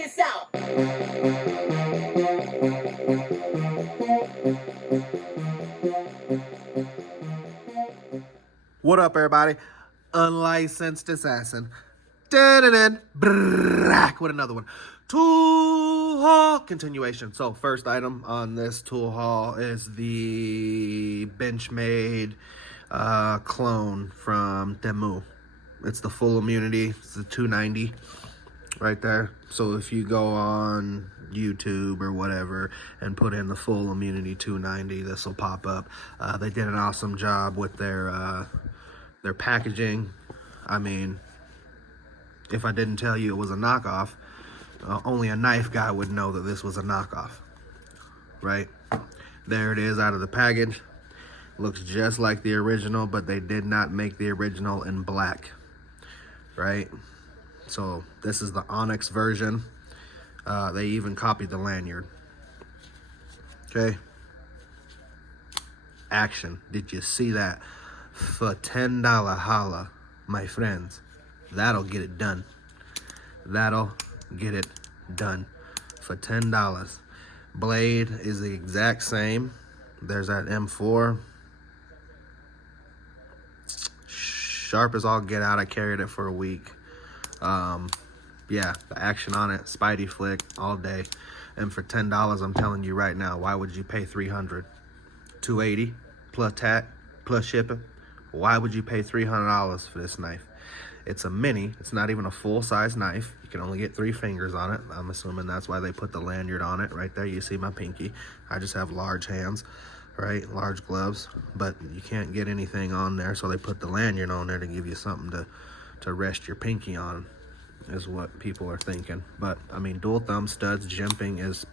this out. What up, everybody? Unlicensed assassin. Dun-dun-dun. Brack with another one. Tool haul continuation. So first item on this tool haul is the Benchmade clone from TEMU. It's the full immunity. It's the 290 right there. So if you go on YouTube or whatever and put in the full immunity 290, this will pop up. They did an awesome job with their packaging. I mean, if I didn't tell you it was a knockoff, only a knife guy would know that this was a knockoff, right? There it is out of the package. Looks just like the original, but they did not make the original in black, right? So this is the Onyx version. They even copied the lanyard. Okay. Action. Did you see that? For $10 holla, my friends. That'll get it done. That'll get it done. For $10. Blade is the exact same. There's that M4. Sharp as all get out. I carried it for a week. Yeah, the action on it, Spidey flick all day. And for $10, I'm telling you right now, why would you pay $300? $280 plus tax plus shipping. Why would you pay $300 for this knife? It's a mini. It's not even a full-size knife. You can only get 3 fingers on it. I'm assuming that's why they put the lanyard on it right there. You see my pinky. I just have large hands, right? Large gloves, but you can't get anything on there, so they put the lanyard on there to give you something to rest your pinky on, is what people are thinking. But I mean, dual thumb studs, jimping is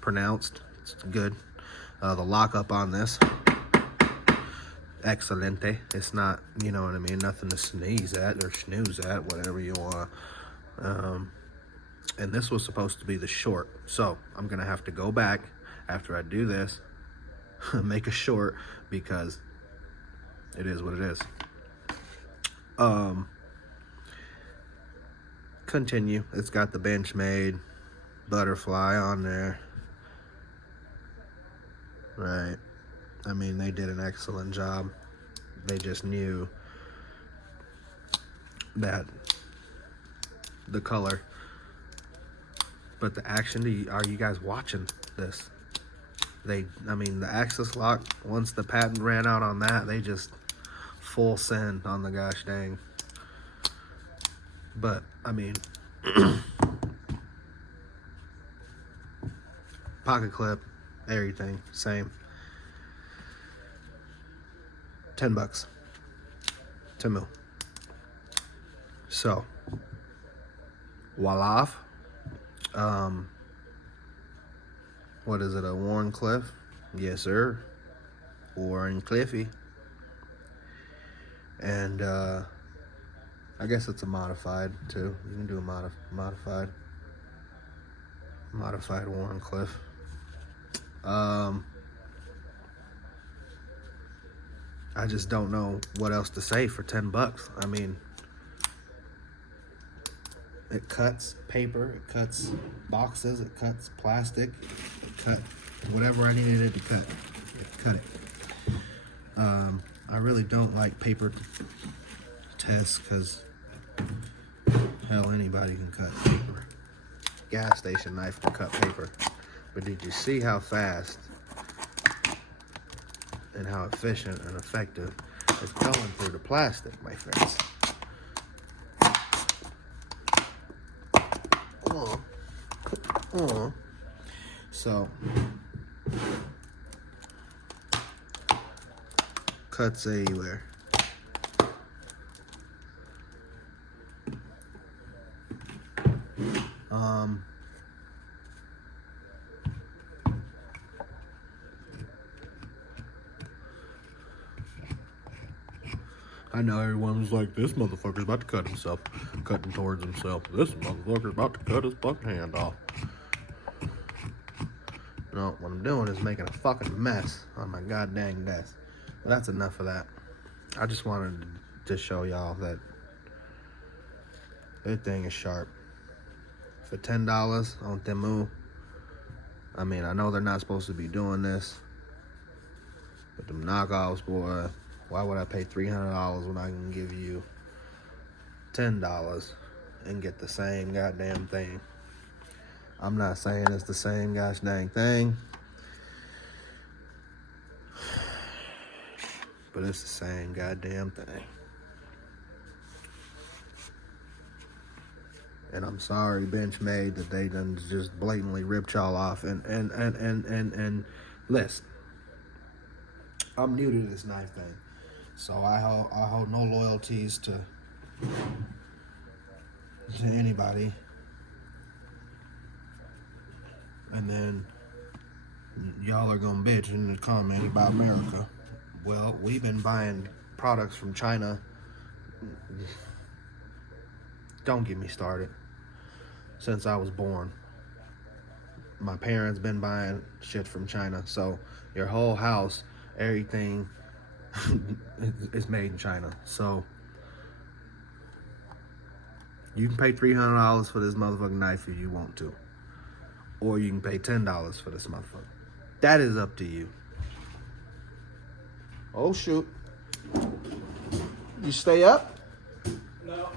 pronounced. It's good. The lockup on this, excelente. It's not, you know what I mean, nothing to sneeze at or snooze at, whatever you want. And this was supposed to be the short, so I'm gonna have to go back after I do this, make a short, because it is what it is. Continue. It's got the Benchmade butterfly on there, right? I mean, they did an excellent job. They just knew that the color, but the action, are you guys watching this? I mean, the axis lock, once the patent ran out on that, they just full send on the gosh dang. But I mean, pocket clip, everything same. $10. TEMU. So voila. What is it, a Warren Cliff? Yes, sir. Warren Cliffy. And I guess it's a modified too. You can do a modified Warren Cliff. I just don't know what else to say for $10. I mean, it cuts paper, it cuts boxes, it cuts plastic, it cut whatever I needed it to cut. It cut it. I really don't like paper tests because hell, anybody can cut paper. Gas station knife can cut paper. But did you see how fast and how efficient and effective it's going through the plastic, my friends? So cuts anywhere. I know everyone's like, this motherfucker's about to cut himself, cutting towards himself. This motherfucker's about to cut his fucking hand off. No, what I'm doing is making a fucking mess on my goddamn desk. But that's enough of that. I just wanted to show y'all that that thing is sharp. for $10 on TEMU. I mean, I know they're not supposed to be doing this, but them knockoffs, boy, why would I pay $300 when I can give you $10 and get the same goddamn thing? I'm not saying it's the same gosh dang thing, but it's the same goddamn thing. And I'm sorry, Benchmade, that they done just blatantly ripped y'all off. And listen, I'm new to this knife thing, so I hold no loyalties to anybody. And then y'all are gonna bitch in the comment about America. Well, we've been buying products from China. Don't get me started. Since I was born, my parents been buying shit from China. So your whole house, everything is made in China. So you can pay $300 for this motherfucking knife if you want to, or you can pay $10 for this motherfucker. That is up to you. Oh shoot! You stay up? No.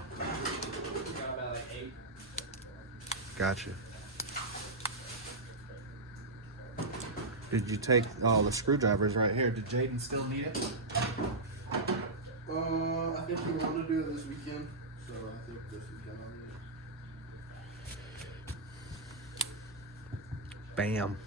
Got about like 8. Gotcha. Did you take all the screwdrivers right here? Did Jaden still need it? I think we want to do it this weekend, so I think this weekend I'll need it. Bam.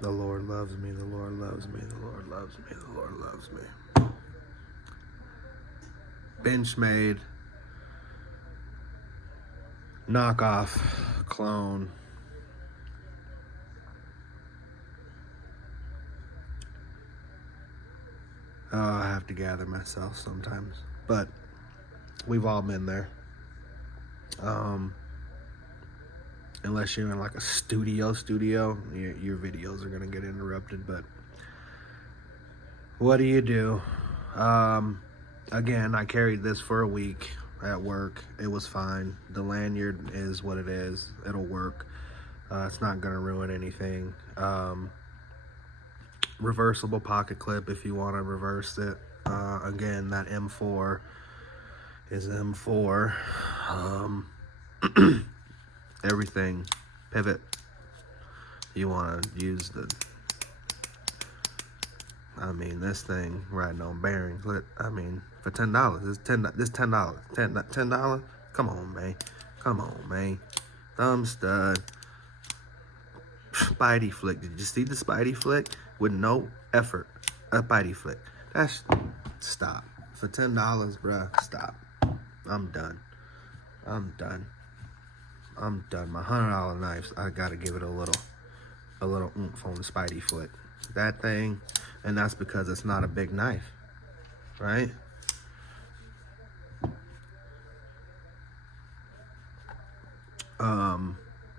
The Lord loves me, the Lord loves me, the Lord loves me, the Lord loves me. Benchmade, knockoff, clone. Oh, I have to gather myself sometimes, but we've all been there. Unless you're in like a studio, your videos are gonna get interrupted, but what do you do? Again, I carried this for a week at work. It was fine. The lanyard is what it is. It'll work. It's not gonna ruin anything. Reversible pocket clip if you want to reverse it. Again, that M4 is M4. Everything pivot. You want to use the, I mean, this thing riding on bearings. I mean, for $10, it's $10. $10. Come on, man. Come on, man. Thumb stud. Spidey flick. Did you see the Spidey flick? With no effort. A Spidey flick. That's, stop. For $10, bruh, stop. I'm done. I'm done. My $100 knives, I gotta give it a little oomph on the Spidey flick. That thing, and that's because it's not a big knife, right?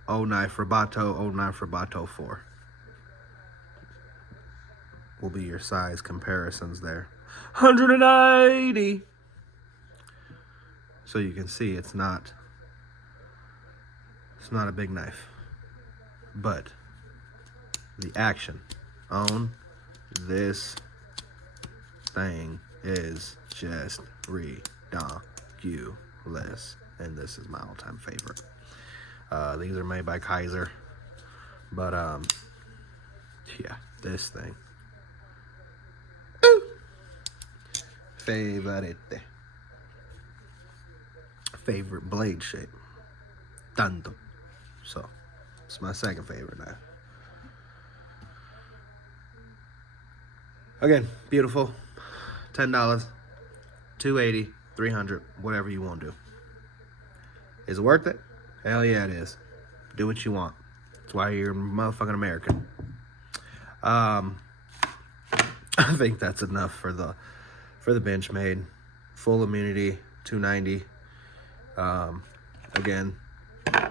O-knife for Bato, O-knife for Bato 4 will be your size comparisons there. 180. So you can see it's not a big knife, but the action on this thing is just ridiculous, and this is my all-time favorite. These are made by Kaiser, but yeah, this thing, favorite blade shape, tanto. So It's my second favorite knife. Again, beautiful. $10, $280, $300, whatever you want to do. Is it worth it? Hell yeah, it is. Do what you want. That's why you're a motherfucking American. I think that's enough for the Benchmade. Full immunity, $290. Again,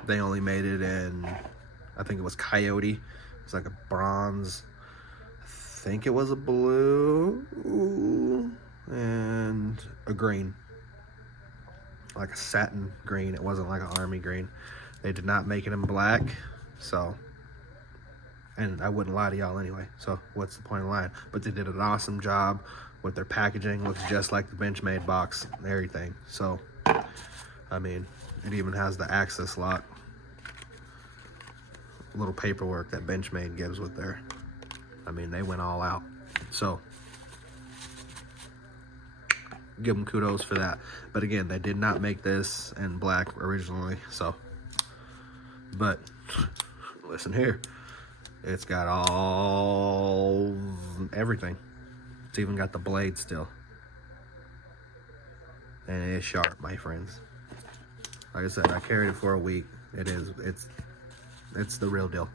they only made it in, I think it was Coyote. It's like a bronze. I think it was a blue and a green. Like a satin green. It wasn't like an army green. They did not make it in black. So, and I wouldn't lie to y'all anyway. So what's the point of lying? But they did an awesome job with their packaging. Looks just like the Benchmade box and everything. So, I mean, it even has the access lock. Little paperwork that Benchmade gives with their, I mean, they went all out. So, give them kudos for that. But again, they did not make this in black originally. So, but listen here. It's got everything. It's even got the blade still. And it is sharp, my friends. Like I said, I carried it for a week. It's the real deal.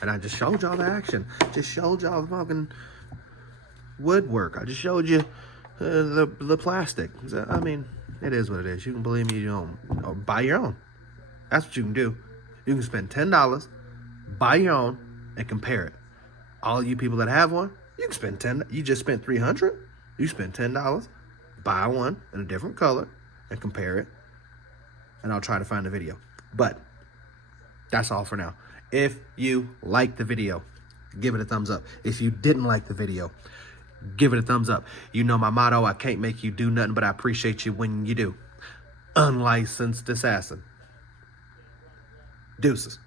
And I just showed y'all the action. Just showed y'all the fucking woodwork. I just showed you the plastic. I mean, it is what it is. You can believe me, you don't. Or buy your own. That's what you can do. You can spend $10, buy your own, and compare it. All you people that have one, you can spend $10. You just spent $300. You spend $10, buy one in a different color, and compare it. And I'll try to find a video. But that's all for now. If you liked the video, give it a thumbs up. If you didn't like the video, give it a thumbs up. You know my motto, I can't make you do nothing, but I appreciate you when you do. Unlicensed assassin. Deuces.